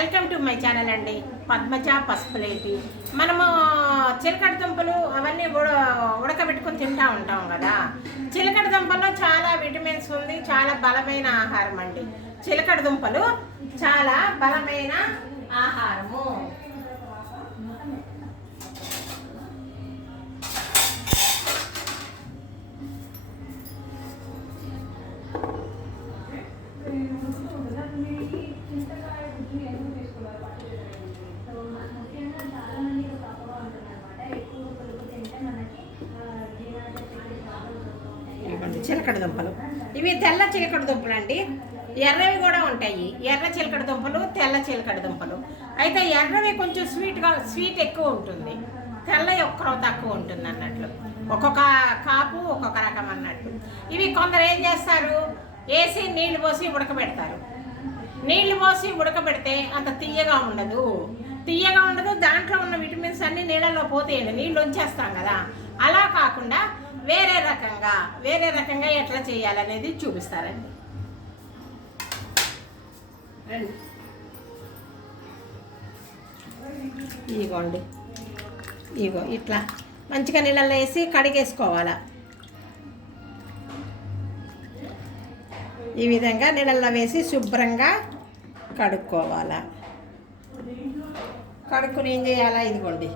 Welcome to my channel అండి. పద్మజ పసుపులేటి మనము చిలకడ దుంపలు అవన్నీ ఉడ ఉడకబెట్టుకొని తింటా ఉంటాం కదా. చిలకడ దుంపల్లో చాలా విటమిన్స్ ఉంది చాలా బలమైన ఆహారం అండి. చిలకడ దుంపలు చాలా బలమైన ఆహారము. చిలకడ దుంపలు. ఇవి తెల్ల చిలకడ దుంపలు అండి. ఎర్రవి కూడా ఉంటాయి. ఎర్ర చిలకడ దుంపలు తెల్ల చిలకడ దుంపలు. అయితే ఎర్రవి కొంచెం స్వీట్గా స్వీట్ ఎక్కువ ఉంటుంది. తెల్ల ఒక్కరో తక్కువ ఉంటుంది అన్నట్లు. ఒక్కొక్క కాపు ఒక్కొక్క రకం అన్నట్టు. ఇవి కొందరు ఏం చేస్తారు? వేసి నీళ్ళు పోసి ఉడకబెడతారు. నీళ్ళు పోసి ఉడకబెడితే అంత తీయగా ఉండదు. తీయగా ఉండదు. దాంట్లో ఉన్న విటమిన్స్ అన్నీ నీళ్ళలో పోతేయండి నీళ్ళు వంచేస్తాం కదా. అలా కాకుండా వేరే రకంగా వేరే రకంగా ఎట్లా చేయాలనేది చూపిస్తారండి. రండి. ఇగోండి. ఇగో ఇట్లా మంచిగా నీళ్ళల్లో వేసి కడిగేసుకోవాలా. ఈ విధంగా నీళ్ళల్లో వేసి శుభ్రంగా కడుక్కోవాలా. కడుక్కుని ఏం చేయాలా? ఇదిగోండి.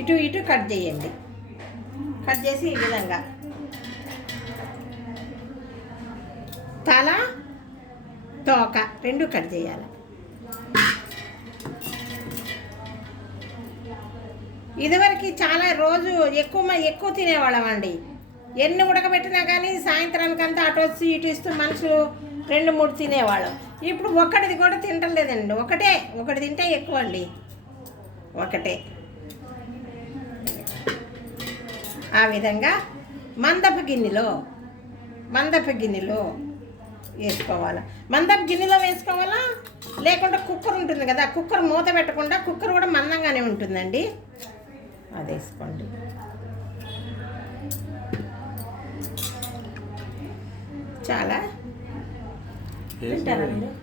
ఇటు ఇటు కట్ చేయండి. కట్ చేసి ఈ విధంగా. తల తోక రెండు కట్ చేయాలి. ఇదివరకు చాలా రోజు ఎక్కువ ఎక్కువ తినేవాళ్ళం అండి. ఎన్ని ఉడకబెట్టినా కానీ సాయంత్రానికంతా అటు వచ్చి ఇటు ఇస్తూ మనుషులు రెండు మూడు తినేవాళ్ళం. ఇప్పుడు ఒక్కటిది కూడా తింటలేదండి. ఒకటే ఒకటి తింటే ఎక్కువ అండి ఒకటే. ఆ విధంగా మందపు గిన్నెలో మందపు గిన్నెలో వేసుకోవాలా? మందపు గిన్నెలో వేసుకోవాలా? లేకుంటే కుక్కర్ ఉంటుంది కదా కుక్కర్ మూత పెట్టకుండా కుక్కర్ కూడా మందంగానే ఉంటుందండి. అది వేసుకోండి. చాలా తింటారా మీరు?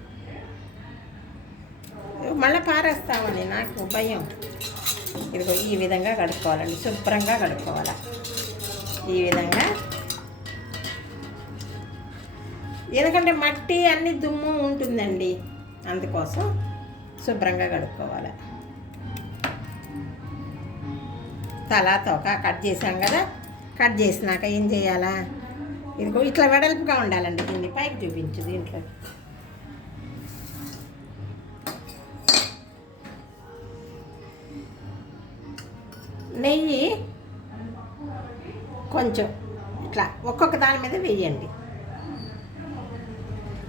మళ్ళీ పారేస్తామని నాకు భయం. ఇదిగో ఈ విధంగా కడుక్కోవాలండి. శుభ్రంగా కడుక్కోవాలి. ఈ విధంగా. ఎందుకంటే మట్టి అన్ని దుమ్ము ఉంటుందండి. అందుకోసం శుభ్రంగా కడుక్కోవాలి. తల తోక కట్ చేసాం కదా. కట్ చేసినాక ఏం చేయాలా? ఇదిగో ఇట్లా వెడల్పుగా ఉండాలండి. దీన్ని పైకి చూపించు దీంట్లో నెయ్యి కొంచెం ఇట్లా ఒక్కొక్క దాని మీద వేయండి.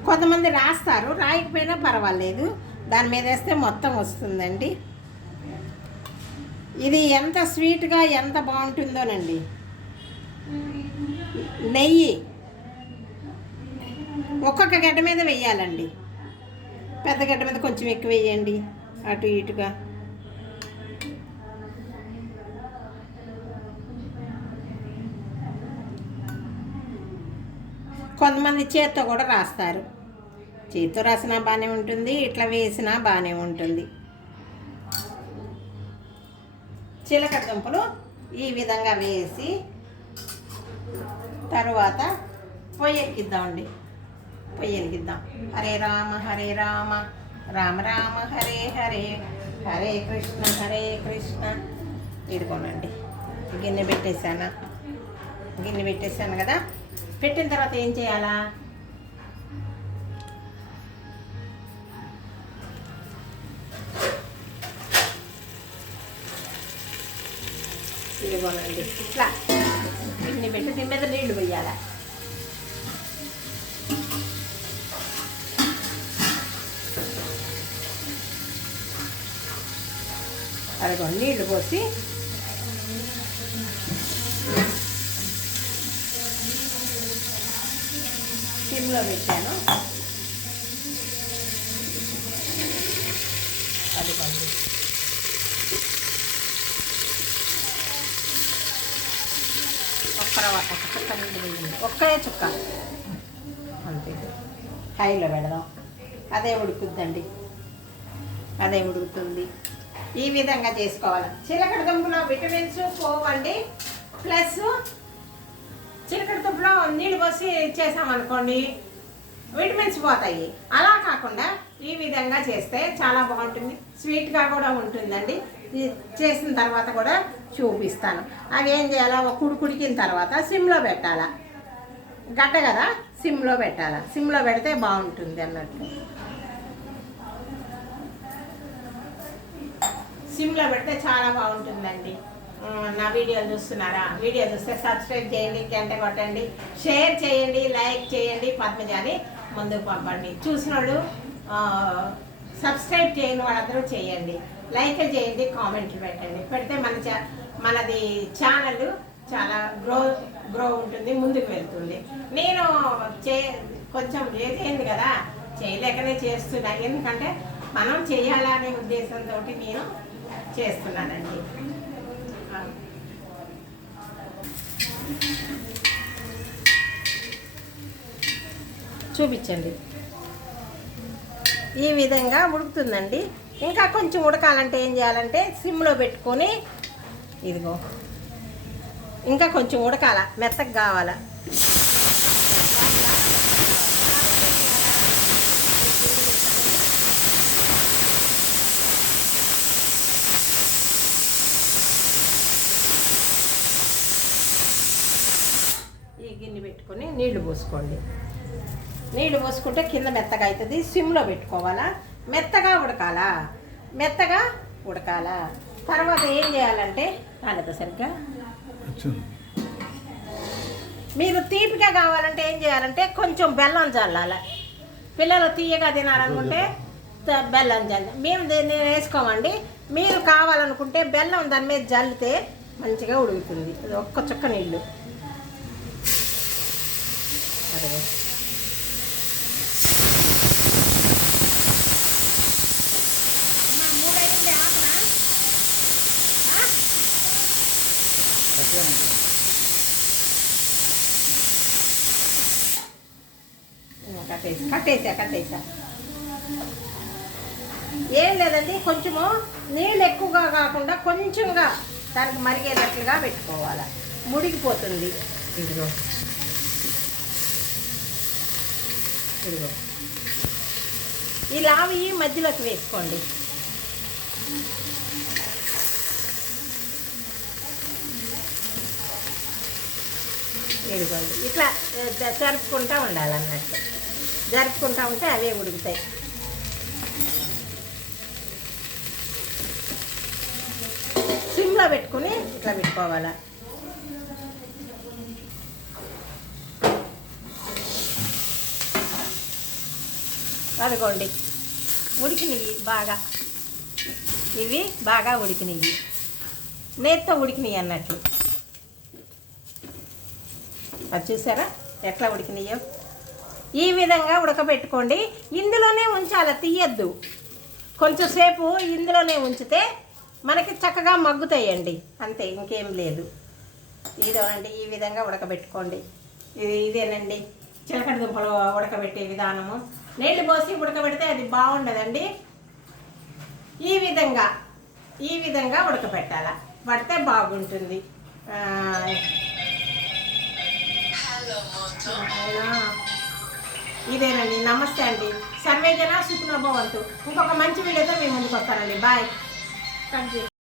కొంతమంది రాస్తారు రాయకపోయినా పర్వాలేదు. దాని మీద వేస్తే మొత్తం వస్తుందండి. ఇది ఎంత స్వీట్గా ఎంత బాగుంటుందోనండి. నెయ్యి ఒక్కొక్క గడ్డ మీద వేయాలండి. పెద్ద గడ్డ మీద కొంచెం ఎక్కువ వేయండి అటు ఇటుగా. కొంతమంది చేత్తో కూడా రాస్తారు. చేత్తో రాసినా బాగానే ఉంటుంది ఇట్లా వేసినా బాగానే ఉంటుంది. చిలక దుంపలు ఈ విధంగా వేసి తరువాత పొయ్యి ఎక్కిద్దామండి. పొయ్యి ఎక్కిద్దాం. హరే రామ హరే రామ రామ రామ హరే హరే హరే కృష్ణ హరే కృష్ణ. ఇదిగోనండి గిన్నె పెట్టేశాను? గిన్నె పెట్టేశాను కదా? పెట్టిన తర్వాత ఏం చేయాలా? ఇదిగోనండి. ఇట్లా. గిన్నె పెట్టి దీని మీద నీళ్ళు పోయాలా? అదిగో నీళ్ళు పోసి సిమ్లో పెట్టాను. అది పండు ఒక్క ఒక చుక్క నీళ్ళు వేయండి. ఒక్కడే చుక్క. అంతే. హైలో పెడదాం. అదే ఉడుకుద్దండి. అదే ఉడుకుతుంది. ఈ విధంగా చేసుకోవాలి. చిలకడ దుంపలో విటమిన్స్ పోవండి ప్లస్ చిలకడ తుప్పులో నీళ్ళు పోసి చేసామనుకోండి విటమిన్స్ పోతాయి. అలా కాకుండా ఈ విధంగా చేస్తే చాలా బాగుంటుంది. స్వీట్గా కూడా ఉంటుందండి. చేసిన తర్వాత కూడా చూపిస్తాను. అవి ఏం చేయాలా? ఒక కుడుకుడికిన తర్వాత సిమ్లో పెట్టాలా? గడ్డ కదా? సిమ్లో పెట్టాలా? సిమ్లో పెడితే బాగుంటుంది అన్నట్టు. సిమ్లో పెడితే చాలా బాగుంటుందండి. నా వీడియోలు చూస్తున్నారా? వీడియో చూస్తే సబ్స్క్రైబ్ చేయండి గంట కొట్టండి షేర్ చేయండి లైక్ చేయండి. పద్మజాని ముందుకు పంపండి. చూసిన వాళ్ళు సబ్స్క్రైబ్ చేయని వాళ్ళందరూ చేయండి. లైక్ చేయండి కామెంట్లు పెట్టండి. పెడితే మన చా మనది ఛానల్ చాలా గ్రో గ్రో ఉంటుంది ముందుకు వెళ్తుంది. నేను చే కొంచెం ఏజ్ కదా చేయలేకనే చేస్తున్నా. ఎందుకంటే మనం చేయాలనే ఉద్దేశంతో నేను చేస్తున్నానండి ఆ. చూపించండి. ఈ విధంగా ఉడుకుతుందండి. ఇంకా కొంచెం ఉడకాలంటే ఏం చేయాలంటే సిమ్లో పెట్టుకొని ఇదిగో. ఇంకా కొంచెం ఉడకాల మెత్తగా కావాలా ఈ గిన్నె పెట్టుకొని నీళ్ళు పోసుకోండి నీళ్ళు పోసుకుంటే కింద మెత్తగా అవుతుంది సిమ్లో పెట్టుకోవాలా? మెత్తగా ఉడకాలా? మెత్తగా ఉడకాలా? తర్వాత ఏం చేయాలంటే కాలేదు సరిగ్గా? మీరు తీపిగా కావాలంటే ఏం చేయాలంటే కొంచెం బెల్లం చల్లాలి. పిల్లలు తీయగా తినాలనుకుంటే బెల్లం చల్లి. మేము దీన్ని వేసుకోమండి. మీరు కావాలనుకుంటే బెల్లం దాని మీద జల్లితే మంచిగా ఉడుకుతుంది. ఇది ఒక్క చుక్క నీళ్ళు ఆ? కట్టేసి కట్టేసా కట్టేసా. ఏం లేదండి కొంచెము నీళ్ళు ఎక్కువగా కాకుండా కొంచెంగా దానికి మరిగేటట్లుగా పెట్టుకోవాలి. ముడికిపోతుంది ఇదిగో. ఇదిగో. ఈ లావి మధ్యలోకి వేసుకోండి. ఇదిగోండి. ఇట్లా జరుపుకుంటూ జరుపుకుంటా ఉండాలన్నట్టు. జరుపుకుంటా ఉంటే అవే ఉడుకుతాయి. సిమ్లో పెట్టుకుని ఇట్లా పెట్టుకోవాలా? అదిగోండి. ఉడికినవి బాగా. ఇవి బాగా ఉడికినవి. నేత్తో ఉడికినాయి అన్నట్లు. అది చూసారా? ఎట్లా ఉడికినాయో? ఈ విధంగా ఉడకబెట్టుకోండి. ఇందులోనే ఉంచాలి తీయద్దు. కొంచెం సేపు ఇందులోనే ఉంచితే మనకి చక్కగా మగ్గుతాయండి. అంతే ఇంకేం లేదు. ఇదేనండి ఈ విధంగా ఉడకబెట్టుకోండి. ఇది ఇదేనండి. చిలకడ దుంపలు ఉడకబెట్టే విధానము. నీళ్ళు పోసి ఉడకబెడితే అది బాగుండదండి. ఈ విధంగా ఈ విధంగా ఉడకబెట్టాల. పడితే బాగుంటుంది. ఇదేనండి. నమస్తే అండి. సర్వేజన సుఖనభవంతు ఇంకొక మంచి వీడియోతో మేము ముందుకు వస్తానండి బాయ్. Thank you